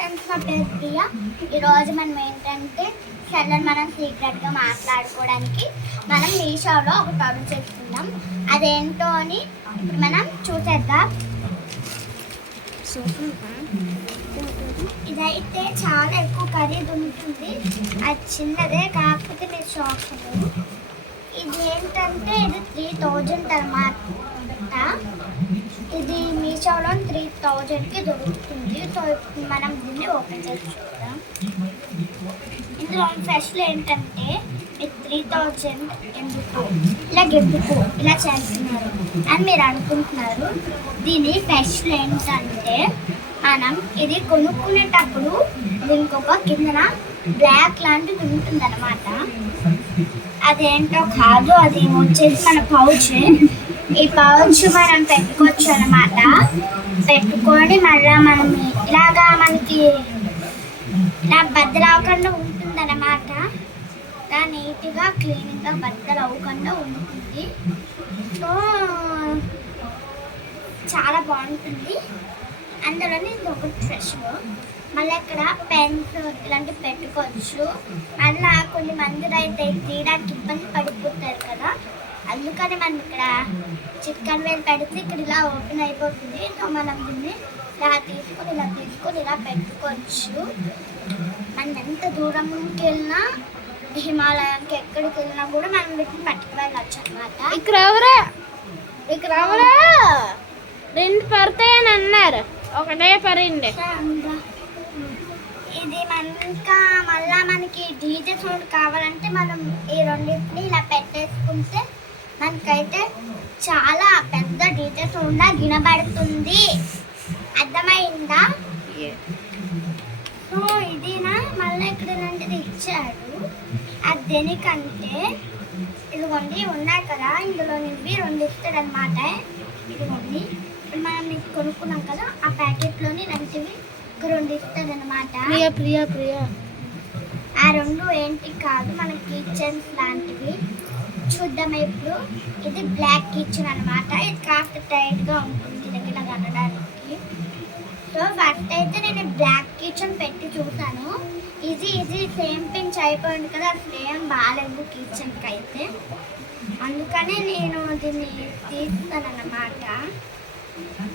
Friends, నా పేరు ప్రియా. ఈరోజు మనం ఏంటంటే సెల్లర్ మనం సీక్రెట్గా మాట్లాడుకోవడానికి మనం మీషోలో ఒక ఆర్డర్ చేసుకుందాం. అదేంటో అని ఇప్పుడు మనం చూసేద్దాం. ఇదైతే చాలా ఎక్కువ ఖరీదు ఉంటుంది. అది చిన్నదే, కాకపోతే మీరు షాక్ అవ్వరు. ఇది ఏంటంటే ఇది 3000 అన్నమాట. ఇది మీషోలో 3000కి దొరుకుతుంది. సో ఇప్పుడు మనం దీన్ని ఓపెన్ చేసి చూద్దాం. ఇందులో స్పెషల్ ఏంటంటే మీరు 3000 ఎందుకు ఇలా గిఫ్ట్కు ఇలా చేస్తున్నారు అని మీరు అనుకుంటున్నారు. దీని స్పెషల్ ఏంటంటే మనం ఇది కొనుక్కునేటప్పుడు దీనికి ఒక కిందన బ్లాక్ లాంటిది ఉంటుంది అన్నమాట. అదేంటో కాదు, అది వచ్చేసి మన పౌచ్. ఈ పౌచ్ మనం పెట్టుకోవచ్చు అన్నమాట. పెట్టుకొని మళ్ళీ మనం ఇలాగా మనకి ఇలా బద్దలవకుండా ఉంటుంది అన్నమాట. ఇలా నీట్గా క్లీన్గా బద్దలవకుండా ఉంటుంది. సో చాలా బాగుంటుంది. అందులోని ఇది ఒక ఫ్రెష్. మళ్ళీ ఇక్కడ పెన్స్ ఇలాంటివి పెట్టుకోవచ్చు. మళ్ళీ కొన్ని మంది అయితే తీయడానికి ఇబ్బంది పడిపోతారు కదా, అందుకని మనం ఇక్కడ చికెన్ వేలు పెడితే ఇక్కడ ఇలా ఓపెన్ అయిపోతుంది. సో మనం దీన్ని ఇలా తీసుకొని ఇలా పెట్టుకోవచ్చు. మనం ఎంత దూరంకి వెళ్ళినా, హిమాలయానికి ఎక్కడికి వెళ్ళినా కూడా మనం వీటిని పట్టుకు వెళ్ళచ్చు అనమాట. ఇక్కడ రెండు పడతాయని అన్నారు, ఒకటే పడింది. ఇది ఇంకా మళ్ళా మనకి డీజే సౌండ్ కావాలంటే మనం ఈ రెండింటిని ఇలా పెట్టేసుకుంటే మనకైతే చాలా పెద్ద డీజే సౌండ్ వినబడుతుంది. అర్థమైందా? సో ఇదినా మళ్ళీ ఇక్కడ ఇలాంటిది ఇచ్చాడు. అది దేనికంటే ఇదిగోండి ఉన్నాయి కదా, ఇందులో నింపి 2 ఇస్తాడు అనమాట. ఇదిగోండి ఇప్పుడు మనం కొనుక్కున్నాం కదా, ఆ ప్యాకెట్లోని ఇలాంటివి 2 ఇస్తాడు అనమాట. ప్రియా ఆ 2 ఏంటి కాదు, మన కిచెన్స్ లాంటివి. చూద్దాం ఇప్పుడు. ఇది బ్లాక్ కిచెన్ అనమాట. ఇది కాస్త టైట్గా ఉంటుంది ఇలా కనడానికి. సో ఫస్ట్ అయితే నేను బ్లాక్ కిచెన్ పెట్టి చూసాను. ఇది సేమ్ పించ్ అయిపోయింది కదా, అసలు ఏం బాగాలేవు కిచెన్కి అయితే. అందుకనే నేను దీన్ని తీస్తాను అన్నమాట.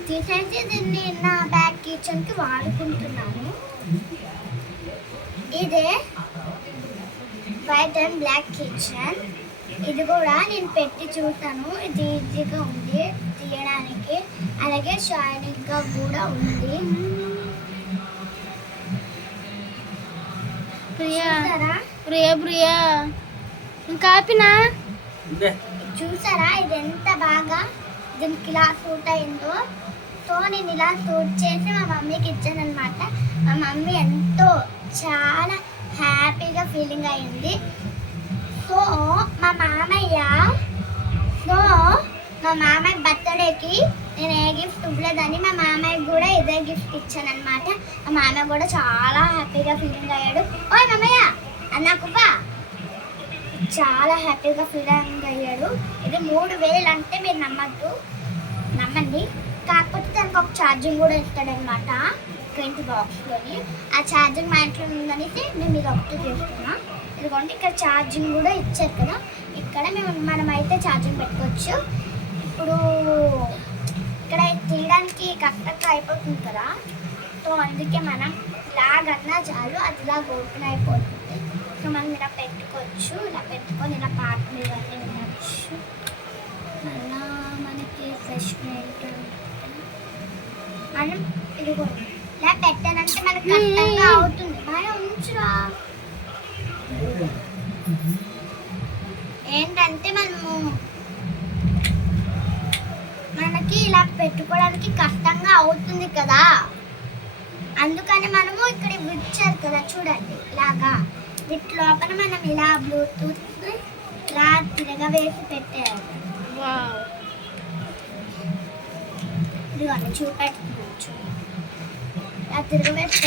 తీసేసి దీన్ని నా బ్యాక్ కిచెన్కి వాడుకుంటున్నాను. ఇదే వైట్ అండ్ బ్లాక్ కిచెన్. ఇది కూడా నేను పెట్టి చూసాను. ఇది ఈజీగా ఉంది తీయడానికి, అలాగే షైనింగ్గా కూడా ఉంది. ప్రియా ఇంకా ఆపినా చూసారా ఇది ఎంత బాగా దీనికి ఇలా సూట్ అయిందో. సో నేను ఇలా సూట్ చేసి మా మమ్మీకి ఇచ్చాను అనమాట. మా మమ్మీ ఎంతో చాలా హ్యాపీగా ఫీలింగ్ అయింది. సో మా మామయ్య బర్త్డేకి నేను ఏ గిఫ్ట్ ఇవ్వలేదని మా మామయ్యకి కూడా ఇదే గిఫ్ట్ ఇచ్చాను అనమాట. మా మామయ్య కూడా చాలా హ్యాపీగా ఫీలింగ్ అయ్యాడు. ఓయ్ మామయ్య అన్నాకుపా, చాలా హ్యాపీగా ఫీలింగ్ అయ్యాడు. ఇది 3000 అంటే మీరు నమ్మండి. కాకపోతే దానికి ఒక ఛార్జింగ్ కూడా ఇస్తాడనమాట 20 బాక్స్లోని. ఆ ఛార్జింగ్ మా ఇంట్లో ఉందనేసి మేము ఇది ఒకటి చేస్తున్నాం. ఇదిగోండి ఇక్కడ ఛార్జింగ్ కూడా ఇచ్చారు కదా, ఇక్కడ మనమైతే ఛార్జింగ్ పెట్టుకోవచ్చు. ఇప్పుడు ఇక్కడ తీయడానికి కరెక్ట్గా అయిపోతుంది కదా, సో అందుకే మనం ఇలాగన్నా చాలు, అది ఇలా ఓపెన్ అయిపోతుంది. సో మనం ఇలా పెట్టుకోవచ్చు. ఇలా పెట్టుకొని ఇలా పాటలు ఇవన్నీ వినవచ్చు. మళ్ళా మనకి ఫ్రెష్ ఏంటంటే మనం ఇదిగోండి ఇలా పెట్టానంటే మనకి కరెక్ట్గా అవుతుంది. బాగా ఉంచురా. ఏంటంటే మనకి ఇలా పెట్టుకోవడానికి కష్టంగా అవుతుంది కదా, అందుకని మనము ఇక్కడ ఇచ్చారు కదా చూడండి, ఇలాగా వీటి లోపల మనం ఇలా బ్లూటూత్ ఇలా తిరగవేసి పెట్టారు. ఇదిగోండి చూపెట్టుకోవచ్చు. ఇలా తిరగవేసి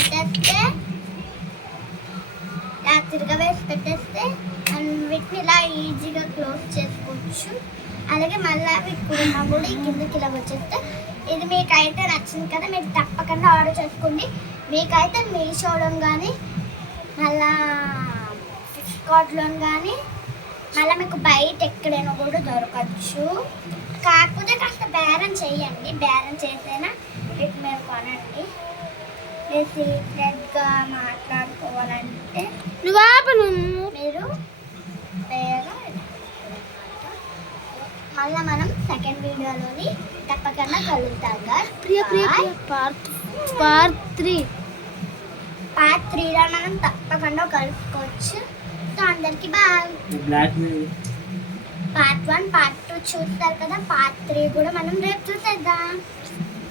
పెట్టేస్తే వీటిని ఇలా ఈజీగా క్లోజ్ చేసుకోవచ్చు. అలాగే మళ్ళీ వీటికున్నా కూడా ఈ కిందకి ఇలా వచ్చేస్తే. ఇది మీకు అయితే నచ్చింది కదా, మీరు తప్పకుండా ఆర్డర్ చేసుకోండి. మీకైతే మీషోలో కానీ మళ్ళా ఫ్లిప్కార్ట్లో కానీ మళ్ళీ మీకు బయట ఎక్కడైనా కూడా దొరకచ్చు. కాకపోతే కాస్త బేరం చేయండి, బేరం చేసైనా మీకు మీరు కొనండి. మీరు సీక్రెట్గా మాట్లాడుకోవాలంటే నువ్వు ఆపు నువ్వు. మీరు వేయగా మళ్ళీ మనం సెకండ్ వీడియోలోని తప్పకుండా కలుద్దాం guys. Priya Priya Bye. Priya part 3. Part 3లో మనం తప్పకుండా కలుసుకోవచ్చు. సో అందరికి bye. Black mail part 1 part 2 చూస్తారు కదా, పార్ట్ 3 కూడా మనం రేపు చూసేద్దాం.